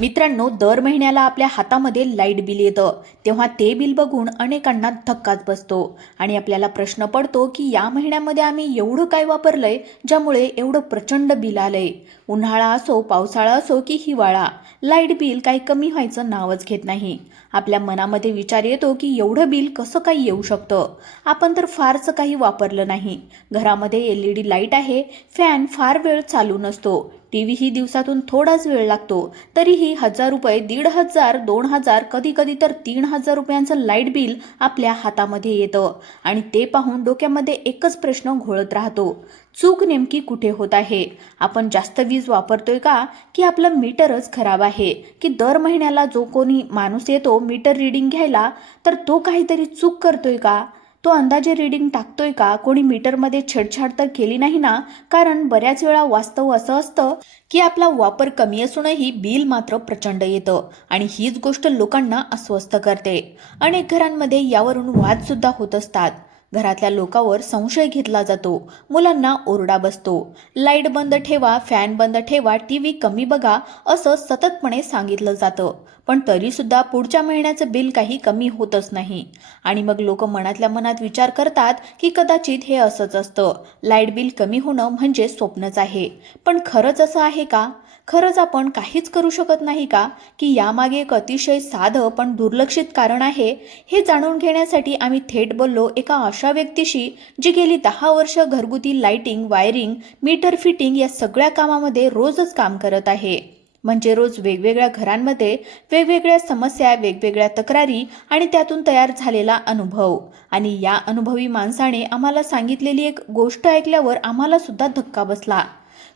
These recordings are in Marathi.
मित्रांनो, दर महिन्याला आपल्या हातामध्ये लाईट बिल येतं तेव्हा ते बिल बघून अनेकांना धक्काच बसतो आणि आपल्याला प्रश्न पडतो की या महिन्यामध्ये आम्ही एवढं काय वापरलंय ज्यामुळे एवढं प्रचंड बिल आलंय. उन्हाळा असो, पावसाळा असो की हिवाळा, लाईट बिल काही कमी व्हायचं नावच घेत नाही. आपल्या मनामध्ये विचार येतो की एवढं बिल कसं काही येऊ शकतं. आपण तर फारसं काही वापरलं नाही. घरामध्ये LED लाईट आहे, फॅन फार वेळ चालू नसतो, टीव्ही ही दिवसातून थोडाच वेळ लागतो, तरीही 1000 रुपये, 1500, 2000, कधी कधी तर 3000 रुपयांचं लाईट बिल आपल्या हातामध्ये येतं आणि ते पाहून डोक्यामध्ये एकच प्रश्न घोळत राहतो, चूक नेमकी कुठे होत आहे? आपण जास्त वीज वापरतोय का, की आपलं मीटरच खराब आहे, की दर महिन्याला जो कोणी माणूस येतो मीटर रीडिंग घ्यायला तर तो काहीतरी चूक करतोय का? तो अंदाजे रीडिंग टाकतोय का? कोणी मीटरमध्ये छेडछाड तर केली नाही ना? कारण बऱ्याच वेळा वास्तव असं असतं की आपला वापर कमी असूनही बिल मात्र प्रचंड येतं आणि हीच गोष्ट लोकांना अस्वस्थ करते. अनेक घरांमध्ये यावरून वाद सुद्धा होत असतात. घरातल्या लोकांवर संशय घेतला जातो, मुलांना ओरडा बसतो, लाईट बंद ठेवा, फॅन बंद ठेवा, टीव्ही कमी बघा असं सततपणे सांगितलं जातं. पण तरी सुद्धा पुढच्या महिन्याचं बिल काही कमी होतच नाही आणि मग लोक मनातल्या मनात विचार करतात की कदाचित हे असंच असतं, लाईट बिल कमी होणं म्हणजे स्वप्नच आहे. पण खरंच असं आहे का? खरंच आपण काहीच करू शकत नाही का, की यामागे एक अतिशय साधं पण दुर्लक्षित कारण आहे? हे जाणून घेण्यासाठी आम्ही थेट बोललो एका अशा व्यक्तीशी जी गेली 10 वर्ष घरगुती लाइटिंग, वायरिंग, मीटर फिटिंग या सगळ्या कामामध्ये रोजच काम करत आहे. म्हणजे रोज वेगवेगळ्या घरांमध्ये वेगवेगळ्या समस्या, वेगवेगळ्या तक्रारी आणि त्यातून तयार झालेला अनुभव. आणि या अनुभवी माणसाने आम्हाला सांगितलेली एक गोष्ट ऐकल्यावर आम्हाला सुद्धा धक्का बसला.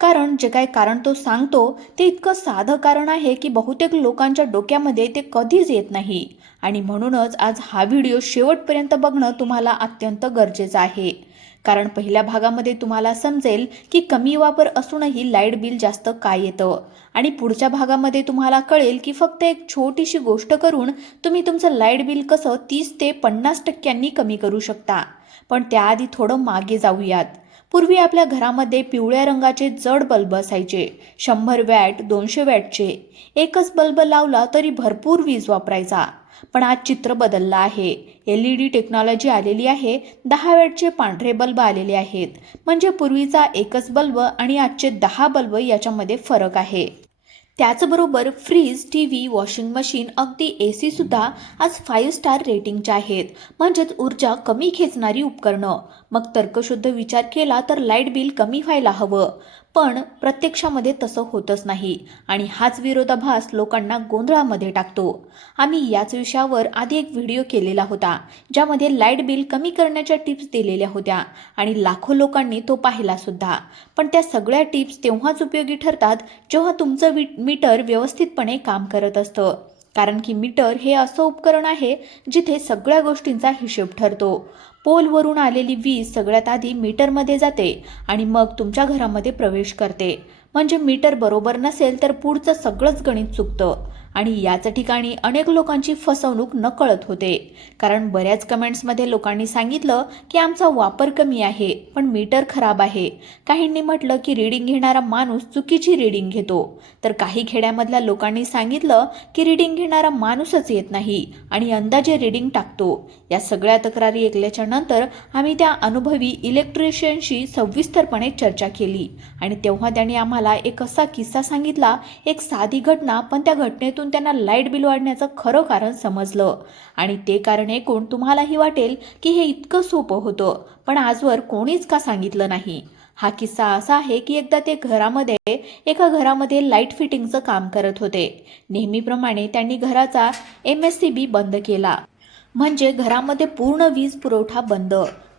कारण जे काही कारण तो सांगतो ते इतकं साधं कारण आहे की बहुतेक लोकांच्या डोक्यामध्ये ते कधीच येत नाही. आणि म्हणूनच आज हा व्हिडिओ शेवटपर्यंत बघणं तुम्हाला अत्यंत गरजेचं आहे. कारण पहिल्या भागामध्ये तुम्हाला समजेल की कमी वापर असूनही लाईट बिल जास्त का येतं आणि पुढच्या भागामध्ये तुम्हाला कळेल की फक्त एक छोटीशी गोष्ट करून तुम्ही तुमचं लाईट बिल कसं 30 ते 50% कमी करू शकता. पण त्याआधी थोडं मागे जाऊयात. पूर्वी आपल्या घरामध्ये पिवळ्या रंगाचे जड बल्ब असायचे, 100 वॅट, 200 वॅटचे. एकच बल्ब लावला तरी भरपूर वीज वापरायचा. पण आज चित्र बदललं आहे. LED टेक्नॉलॉजी आलेली आहे, 10 वॅटचे पांढरे बल्ब आलेले आहेत. म्हणजे पूर्वीचा एकच बल्ब आणि आजचे 10 बल्ब याच्यामध्ये फरक आहे. त्याचबरोबर फ्रीज, टीव्ही, वॉशिंग मशीन, अगदी AC सुद्धा आज 5 स्टार रेटिंगच्या आहेत. म्हणजेच ऊर्जा कमी खेचणारी उपकरणं. मग तर्कशुद्ध विचार केला तर लाईट बिल कमी व्हायला हवं, पण प्रत्यक्षामध्ये तसं होतच नाही आणि हाच विरोधाभास लोकांना गोंधळामध्ये टाकतो. आम्ही याच विषयावर आधी एक व्हिडिओ केलेला होता ज्यामध्ये लाईट बिल कमी करण्याच्या टिप्स दिलेल्या होत्या आणि लाखो लोकांनी तो पाहिला सुद्धा. पण त्या सगळ्या टिप्स तेव्हाच उपयोगी ठरतात जेव्हा तुमचं मीटर व्यवस्थितपणे काम करत असतं. कारण की मीटर हे असं उपकरण आहे जिथे सगळ्या गोष्टींचा हिशेब ठरतो. पोलवरून आलेली वीज सगळ्यात आधी मीटरमध्ये जाते आणि मग तुमच्या घरामध्ये प्रवेश करते. म्हणजे मीटर बरोबर नसेल तर पुढचं सगळंच गणित चुकतं आणि याच ठिकाणी अनेक लोकांची फसवणूक नकळत होते. कारण बऱ्याच कमेंट्समध्ये लोकांनी सांगितलं की आमचा वापर कमी आहे पण मीटर खराब आहे. काहींनी म्हटलं की रीडिंग घेणारा माणूस चुकीची रीडिंग घेतो, तर काही खेड्यामधल्या लोकांनी सांगितलं की रीडिंग घेणारा माणूसच येत नाही आणि अंदाजे रीडिंग टाकतो. या सगळ्या तक्रारी ऐकल्याच्या नंतर आम्ही त्या अनुभवी इलेक्ट्रिशियनशी सविस्तरपणे चर्चा केली आणि तेव्हा त्यांनी आम्हाला एक असा किस्सा सांगितला, एक साधी घटना, पण त्या घटनेतून त्यांना लाईट बिल वाढण्याचं खरं कारण समजलं. आणि ते कारण ऐकून तुम्हालाही वाटेल की हे इतकं सोपं होतं पण आजवर कोणीच का सांगितलं नाही. हा किस्सा असा आहे की एकदा ते एका घरामध्ये लाईट फिटिंगचं काम करत होते. नेहमीप्रमाणे त्यांनी घराचा MSCB बंद केला. म्हणजे घरामध्ये पूर्ण वीज पुरवठा बंद.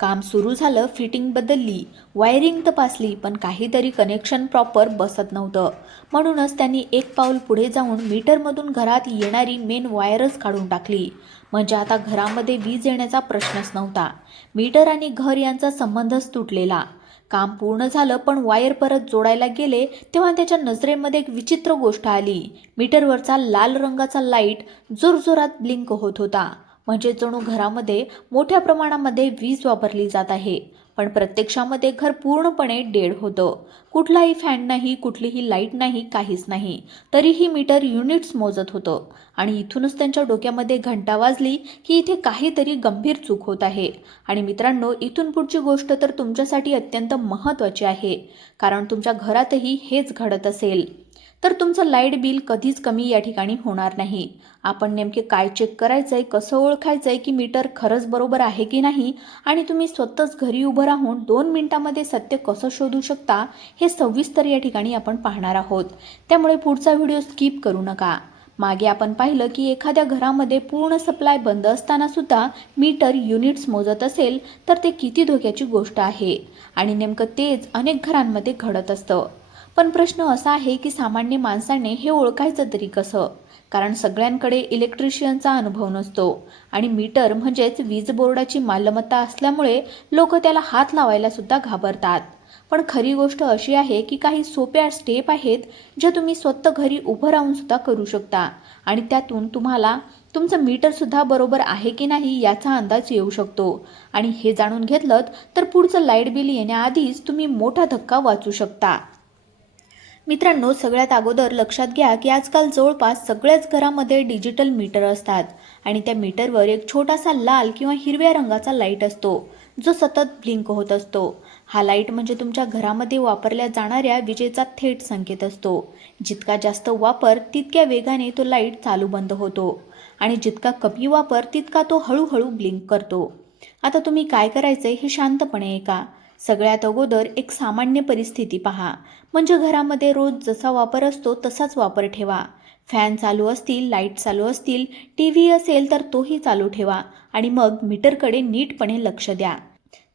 काम सुरू झालं, फिटिंग बदलली, वायरिंग तपासली, पण काहीतरी कनेक्शन प्रॉपर बसत नव्हतं. म्हणूनच त्यांनी एक पाऊल पुढे जाऊन मीटरमधून घरात येणारी मेन वायरच काढून टाकली. म्हणजे आता घरामध्ये वीज येण्याचा प्रश्नच नव्हता. मीटर आणि घर यांचा संबंधच तुटलेला. काम पूर्ण झालं पण वायर परत जोडायला गेले तेव्हा त्याच्या नजरेमध्ये एक विचित्र गोष्ट आली. मीटरवरचा लाल रंगाचा लाईट जोरजोरात ब्लिंक होत होता. म्हणजे जणू घरामध्ये मोठ्या प्रमाणामध्ये वीज वापरली जात आहे. पण प्रत्यक्षामध्ये घर पूर्णपणे डेड होतं. कुठलाही फॅन नाही, कुठलीही लाईट नाही, काहीच नाही. तरीही मीटर युनिट्स मोजत होतं आणि इथूनच त्यांच्या डोक्यामध्ये घंटा वाजली की इथे काहीतरी गंभीर चूक होत आहे. आणि मित्रांनो, इथून पुढची गोष्ट तर तुमच्यासाठी अत्यंत महत्त्वाची आहे, कारण तुमच्या घरातही हेच घडत असेल तर तुमचं लाईट बिल कधीच कमी या ठिकाणी होणार नाही. आपण नेमके काय चेक करायचंय, कसं ओळखायचंय की मीटर खरंच बरोबर आहे की नाही, आणि तुम्ही स्वतःच घरी उभं राहून 2 मिनिटांमध्ये सत्य कसं शोधू शकता, हे सविस्तर या ठिकाणी आपण पाहणार आहोत. त्यामुळे पुढचा व्हिडिओ स्किप करू नका. मागे आपण पाहिलं की एखाद्या घरामध्ये पूर्ण सप्लाय बंद असताना सुद्धा मीटर युनिट्स मोजत असेल तर ते किती धोक्याची गोष्ट आहे. आणि नेमकं तेच अनेक घरांमध्ये घडत असतं. पण प्रश्न असा आहे की सामान्य माणसाने हे ओळखायचं तरी कसं, कारण सगळ्यांकडे इलेक्ट्रिशियनचा अनुभव नसतो आणि मीटर म्हणजेच वीज बोर्डाची मालमत्ता असल्यामुळे लोक त्याला हात लावायला सुद्धा घाबरतात. पण खरी गोष्ट अशी आहे की काही सोप्या स्टेप आहेत ज्या तुम्ही स्वतः घरी उभं राहून सुद्धा करू शकता आणि त्यातून तुम्हाला तुमचं मीटर सुद्धा बरोबर आहे की नाही याचा अंदाज येऊ शकतो. आणि हे जाणून घेतलं तर पुढचं लाईट बिल येण्याआधीच तुम्ही मोठा धक्का वाचू शकता. मित्रांनो, सगळ्यात अगोदर लक्षात घ्या की आजकाल जवळपास सगळ्याच घरामध्ये डिजिटल मीटर असतात आणि त्या मीटरवर एक छोटासा लाल किंवा हिरव्या रंगाचा लाईट असतो जो सतत ब्लिंक होत असतो. हा लाईट म्हणजे तुमच्या घरामध्ये वापरल्या जाणाऱ्या विजेचा थेट संकेत असतो. जितका जास्त वापर तितक्या वेगाने तो लाईट चालू बंद होतो आणि जितका कमी वापर तितका तो हळूहळू ब्लिंक करतो. आता तुम्ही काय करायचे हे शांतपणे ऐका. सगळ्यात अगोदर एक सामान्य परिस्थिती पहा, म्हणजे घरामध्ये रोज जसा वापर असतो तसाच वापर ठेवा. फॅन चालू असतील, लाईट चालू असतील, टीव्ही असेल तर तोही चालू ठेवा आणि मग मीटरकडे नीटपणे लक्ष द्या.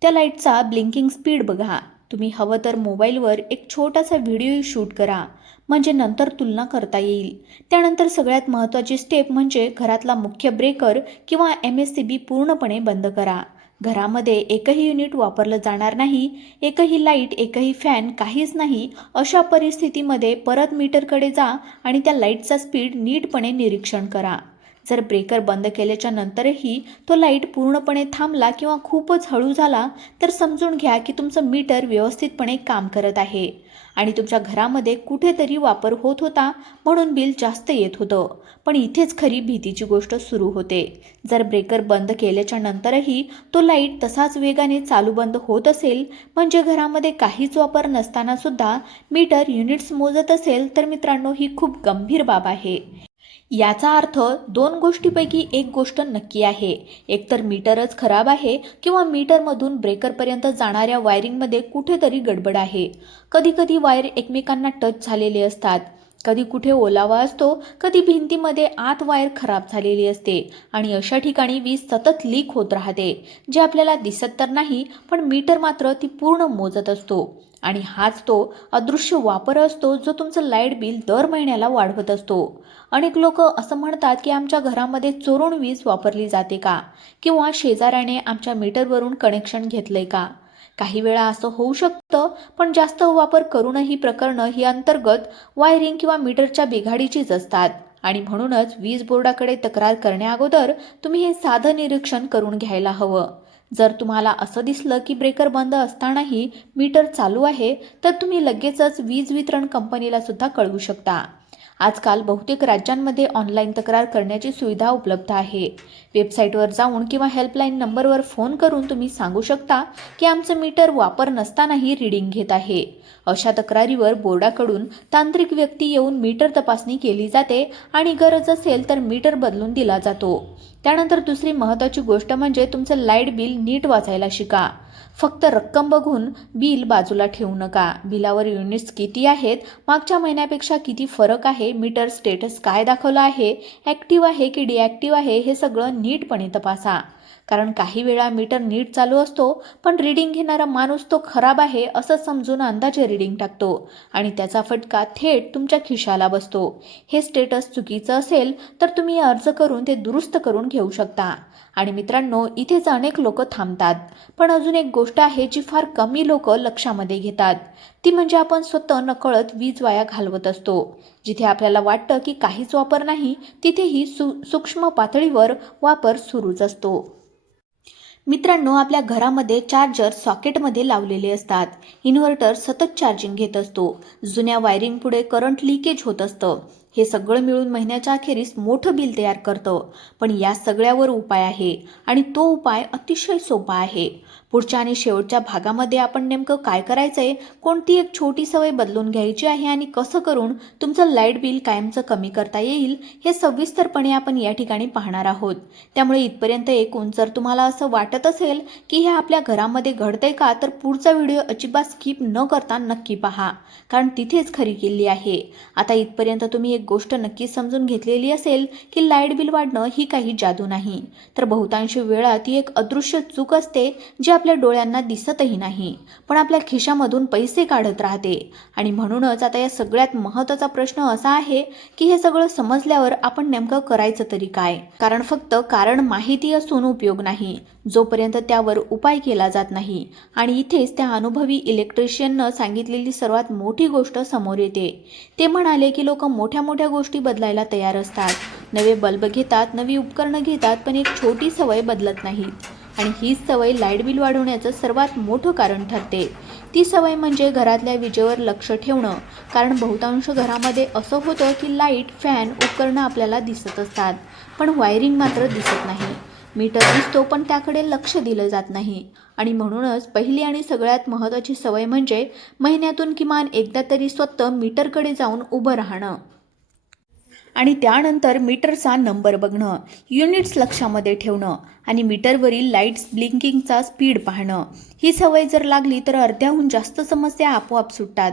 त्या लाईटचा ब्लिंकिंग स्पीड बघा. तुम्ही हवं तर मोबाईलवर एक छोटासा व्हिडिओ शूट करा, म्हणजे नंतर तुलना करता येईल. त्यानंतर सगळ्यात महत्त्वाची स्टेप म्हणजे घरातला मुख्य ब्रेकर किंवा MSCB पूर्णपणे बंद करा. घरामध्ये एकही युनिट वापरलं जाणार नाही, एकही लाईट, एकही फॅन, काहीच नाही. अशा परिस्थितीमध्ये परत मीटरकडे जा आणि त्या लाईटचा स्पीड नीटपणे निरीक्षण करा. जर ब्रेकर बंद केल्याच्या नंतरही तो लाईट पूर्णपणे थांबला किंवा खूपच हळू झाला तर समजून घ्या की तुमचं मीटर व्यवस्थितपणे काम करत आहे आणि तुमच्या घरामध्ये कुठेतरी वापर होत होता म्हणून बिल जास्त येत होतं. पण इथेच खरी भीतीची गोष्ट सुरू होते. जर ब्रेकर बंद केल्याच्या नंतरही तो लाईट तसाच वेगाने चालू बंद होत असेल, म्हणजे घरामध्ये काहीच वापर नसताना सुद्धा मीटर युनिट्स मोजत असेल, तर मित्रांनो, ही खूप गंभीर बाब आहे. याचा अर्थ 2 गोष्टींपैकी एक गोष्ट नक्की आहे. एकतर मीटरच खराब आहे किंवा मीटरमधून ब्रेकरपर्यंत जाणाऱ्या वायरिंगमध्ये कुठेतरी गडबड आहे. कधीकधी वायर एकमेकांना टच झालेले असतात, कधी कुठे ओलावा असतो, कधी भिंतीमध्ये आत वायर खराब झालेली असते आणि अशा ठिकाणी वीज सतत लीक होत राहते, जे आपल्याला दिसत तर नाही पण मीटर मात्र ती पूर्ण मोजत असतो. आणि हाच तो अदृश्य वापर असतो जो तुमचं लाईट बिल दर महिन्याला वाढवत असतो. अनेक लोक असं म्हणतात की आमच्या घरामध्ये चोरून वीज वापरली जाते का, किंवा शेजाऱ्याने आमच्या मीटरवरून कनेक्शन घेतलंय का. काही वेळा असं होऊ शकतं, पण जास्त वापर करूनही प्रकरणं ही अंतर्गत वायरिंग किंवा मीटरच्या बिघाडीचीच असतात. आणि म्हणूनच वीज बोर्डाकडे तक्रार करण्याअगोदर तुम्ही हे साधं निरीक्षण करून घ्यायला हवं. जर तुम्हाला असं दिसलं की ब्रेकर बंद असतानाही मीटर चालू आहे, तर तुम्ही लगेचच वीज वितरण कंपनीला सुद्धा कळवू शकता. आजकाल बहुतेक राज्यांमध्ये ऑनलाईन तक्रार करण्याची सुविधा उपलब्ध आहे. वेबसाईटवर जाऊन किंवा हेल्पलाईन नंबरवर फोन करून तुम्ही सांगू शकता की आमचं मीटर वापर नसतानाही रीडिंग घेत आहे. अशा तक्रारीवर बोर्डाकडून तांत्रिक व्यक्ती येऊन मीटर तपासणी केली जाते आणि गरज असेल तर मीटर बदलून दिला जातो. त्यानंतर दुसरी महत्त्वाची गोष्ट म्हणजे तुमचं लाईट बिल नीट वाचायला शिका. फक्त रक्कम बघून बिल बाजूला ठेवू नका. बिलावर युनिट्स किती आहेत, मागच्या महिन्यापेक्षा किती फरक आहे, मीटर स्टेटस काय दाखवलं आहे, ॲक्टिव्ह आहे की डिॲक्टिव्ह आहे, हे सगळं नीटपणे तपासा. कारण काही वेळा मीटर नीट चालू असतो पण रीडिंग घेणारा माणूस तो खराब आहे असं समजून अंदाजे रीडिंग टाकतो आणि त्याचा फटका थेट तुमच्या खिशाला बसतो. हे स्टेटस चुकीचं असेल तर तुम्ही अर्ज करून ते दुरुस्त करून घेऊ शकता. आणि मित्रांनो, इथेच अनेक लोक थांबतात, पण अजून एक गोष्ट आहे जी फार कमी लोक लक्षामध्ये घेतात. ती म्हणजे आपण स्वतः नकळत वीज वाया घालवत असतो. जिथे आपल्याला वाटतं की काहीच वापर नाही, तिथेही सूक्ष्म पातळीवर वापर सुरूच असतो. मित्रांनो, आपल्या घरामध्ये चार्जर सॉकेटमध्ये लावलेले असतात. इन्व्हर्टर सतत चार्जिंग घेत असतो. जुन्या वायरिंग पुढे करंट लिकेज होत असतं. हे सगळं मिळून महिन्याच्या अखेरीस मोठं बिल तयार करतं. पण या सगळ्यावर उपाय आहे आणि तो उपाय अतिशय सोपा आहे. पुढच्या आणि शेवटच्या भागामध्ये आपण नेमकं काय करायचंय, कोणती एक छोटी सवय बदलून घ्यायची आहे आणि कसं करून तुमचं लाईट बिल कायमचं कमी करता येईल हे सविस्तरपणे आपण या ठिकाणी पाहणार आहोत. त्यामुळे इथपर्यंत ऐकून जर तुम्हाला असं वाटत असेल की हे आपल्या घरामध्ये घडतंय का, तर पुढचा व्हिडिओ अजिबात स्किप न करता नक्की पहा, कारण तिथेच खरी किल्ली आहे. आता इथपर्यंत तुम्ही एक गोष्ट नक्की समजून घेतलेली असेल की लाईट बिल वाढणं ही काही जादू नाही, तर बहुतांश वेळा ती एक अदृश्य चूक असते जी आपल्या डोळ्यांना दिसतही नाही, पण आपल्या खिशामधून पैसे काढत राहते. आणि म्हणूनच आता या सगळ्यात महत्त्वाचा प्रश्न असा आहे की हे सगळं समजल्यावर आपण नेमकं करायचं तरी काय. कारण फक्त कारण माहिती असून उपयोग नाही जोपर्यंत त्यावर उपाय केला जात नाही. आणि इथेच त्या अनुभवी इलेक्ट्रिशियननं सांगितलेली सर्वात मोठी गोष्ट समोर येते. ते म्हणाले की लोक मोठ्या मोठ्या गोष्टी बदलायला तयार असतात, नवे बल्ब घेतात, नवी उपकरणं घेतात, पण एक छोटी सवय बदलत नाहीत. आणि हीच सवय लाईट बिल वाढवण्याचं सर्वात मोठं कारण ठरते. ती सवय म्हणजे घरातल्या विजेवर लक्ष ठेवणं. कारण बहुतांश घरामध्ये असं होतं की लाईट, फॅन, उपकरणं आपल्याला दिसत असतात, पण वायरिंग मात्र दिसत नाही. मीटर दिसतो पण त्याकडे लक्ष दिलं जात नाही. आणि म्हणूनच पहिली आणि सगळ्यात महत्त्वाची सवय म्हणजे महिन्यातून किमान एकदा तरी स्वतः मीटरकडे जाऊन उभं राहणं आणि त्यानंतर मीटरचा नंबर बघणं, युनिट्स लक्षामध्ये ठेवणं आणि मीटरवरील लाईट्स ब्लिंकिंगचा स्पीड पाहणं. ही सवय जर लागली तर अर्ध्याहून जास्त समस्या आपोआप सुटतात.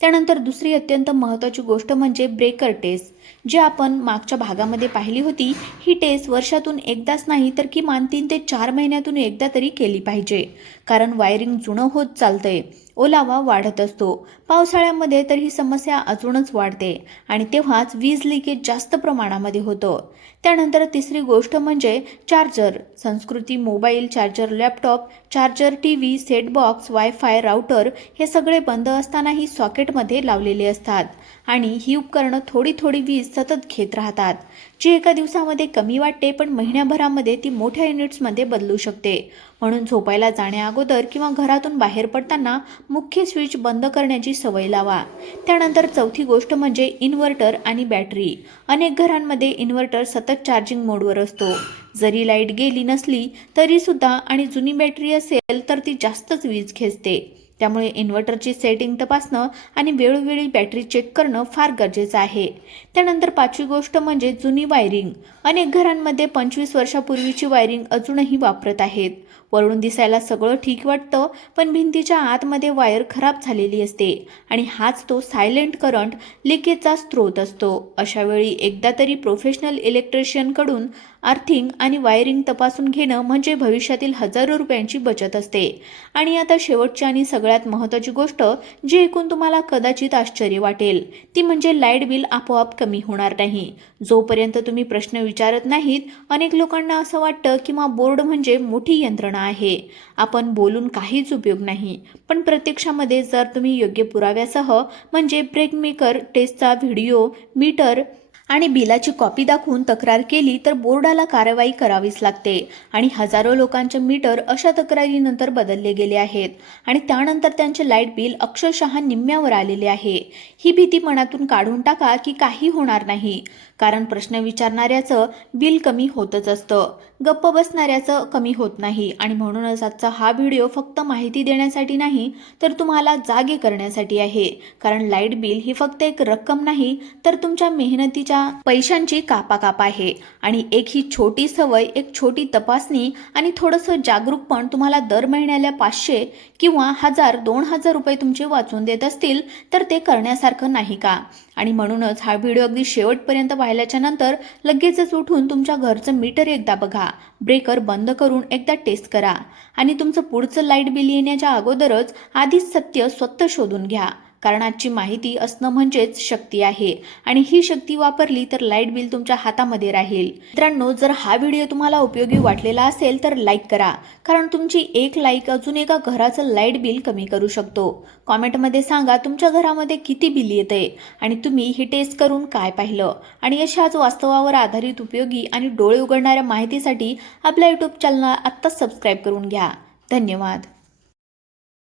त्यानंतर दुसरी अत्यंत महत्त्वाची गोष्ट म्हणजे ब्रेकर टेस्ट, जी आपण मागच्या भागामध्ये पाहिली होती. ही टेस्ट वर्षातून एकदाच नाही तर किमान 3 ते 4 महिन्यातून एकदा तरी केली पाहिजे. कारण वायरिंग जुनं होत चालतंय, ओलावा वाढत असतो. पावसाळ्यामध्ये तर ही समस्या अजूनच वाढते आणि तेव्हाच वीज लिकेज जास्त प्रमाणामध्ये होतं. त्यानंतर तिसरी गोष्ट म्हणजे चार्जर संस्कृती. Mobile charger, laptop charger, TV, set box, wifi, router हे सगळे बंद असतानाही सॉकेटमध्ये लावलेले असतात आणि ही उपकरणं थोडी थोडी वीज सतत घेत राहतात, जी एका दिवसामध्ये कमी वाटते पण महिन्याभरामध्ये ती मोठ्या युनिट्समध्ये बदलू शकते. म्हणून झोपायला जाण्याअगोदर किंवा घरातून बाहेर पडताना मुख्य स्विच बंद करण्याची सवय लावा. त्यानंतर चौथी गोष्ट म्हणजे इन्व्हर्टर आणि बॅटरी. अनेक घरांमध्ये इन्व्हर्टर सतत चार्जिंग मोडवर असतो, जरी लाईट गेली नसली तरीसुद्धा, आणि जुनी बॅटरी असेल तर ती जास्तच वीज खेचते. त्यामुळे इन्व्हर्टरची सेटिंग तपासणं आणि वेळोवेळी बॅटरी चेक करणं फार गरजेचं आहे. त्यानंतर पाचवी गोष्ट म्हणजे जुनी वायरिंग. अनेक घरांमध्ये 25 वर्षापूर्वीची वायरिंग अजूनही वापरत आहेत. वरून दिसायला सगळं ठीक वाटतं, पण भिंतीच्या आतमध्ये वायर खराब झालेली असते आणि हाच तो सायलेंट करंट लिकेजचा स्रोत असतो. अशावेळी एकदा तरी प्रोफेशनल इलेक्ट्रिशियनकडून अर्थिंग आणि वायरिंग तपासून घेणं म्हणजे भविष्यातील हजारो रुपयांची बचत असते. आणि आता शेवटची आणि सगळ्यात महत्त्वाची गोष्ट, जी ऐकून तुम्हाला कदाचित आश्चर्य वाटेल, ती म्हणजे लाईट बिल आपोआप कमी होणार नाही जोपर्यंत तुम्ही प्रश्न विचारत नाहीत. अनेक लोकांना असं वाटतं की बोर्ड म्हणजे मोठी यंत्रणा आहे, आपण बोलून काहीच उपयोग नाही. पण प्रत्यक्षामध्ये जर तुम्ही योग्य पुराव्यासह म्हणजे ब्रेक मेकर टेस्टचा व्हिडिओ, मीटर आणि बिलाची कॉपी दाखवून तक्रार केली तर बोर्डाला कारवाई करावीच लागते. आणि हजारो लोकांचे मीटर अशा तक्रारीनंतर बदलले गेले आहेत आणि त्यानंतर त्यांचे लाईट बिल अक्षरशः निम्म्यावर आलेले आहे. ही भीती मनातून काढून टाका की काही होणार नाही, कारण प्रश्न विचारणाऱ्याचं बिल कमी होतच असतं, गप्प बसणाऱ्याचं कमी होत नाही. आणि म्हणूनच आजचा हा व्हिडिओ फक्त माहिती देण्यासाठी नाही तर तुम्हाला जागे करण्यासाठी आहे. कारण लाईट बिल ही फक्त एक रक्कम नाही तर तुमच्या मेहनतीच्या पैशांची कापाकाप आहे. आणि एक ही छोटी सवय, एक छोटी तपासणी आणि थोडंसं जागरूकपण तुम्हाला दर महिन्याला 500 किंवा 1000-2000 रुपये तुमचे वाचून देत असतील तर ते करण्यासारखं नाही का. आणि म्हणूनच हा व्हिडिओ अगदी शेवटपर्यंत पाहिल्याच्या नंतर लगेचच उठून तुमच्या घरचं मीटर एकदा बघा, ब्रेकर बंद करून एकदा टेस्ट करा आणि तुमचं पुढचं लाईट बिल येण्याच्या अगोदरच आधीच सत्य स्वतः शोधून घ्या. कारण आजची माहिती असणं म्हणजेच शक्ती आहे आणि ही शक्ती वापरली तर लाईट बिल तुमच्या हातामध्ये राहील. मित्रांनो, जर हा व्हिडिओ तुम्हाला उपयोगी वाटलेला असेल तर लाईक करा, कारण तुमची एक लाईक अजून एका घराचं लाईट बिल कमी करू शकतो. कॉमेंटमध्ये सांगा तुमच्या घरामध्ये किती बिल येते आणि तुम्ही ही टेस्ट करून काय पाहिलं. आणि अशाच वास्तवावर आधारित उपयोगी आणि डोळे उघडणाऱ्या माहितीसाठी आपल्या यूट्यूब चॅनल आत्ताच सबस्क्राईब करून घ्या. धन्यवाद.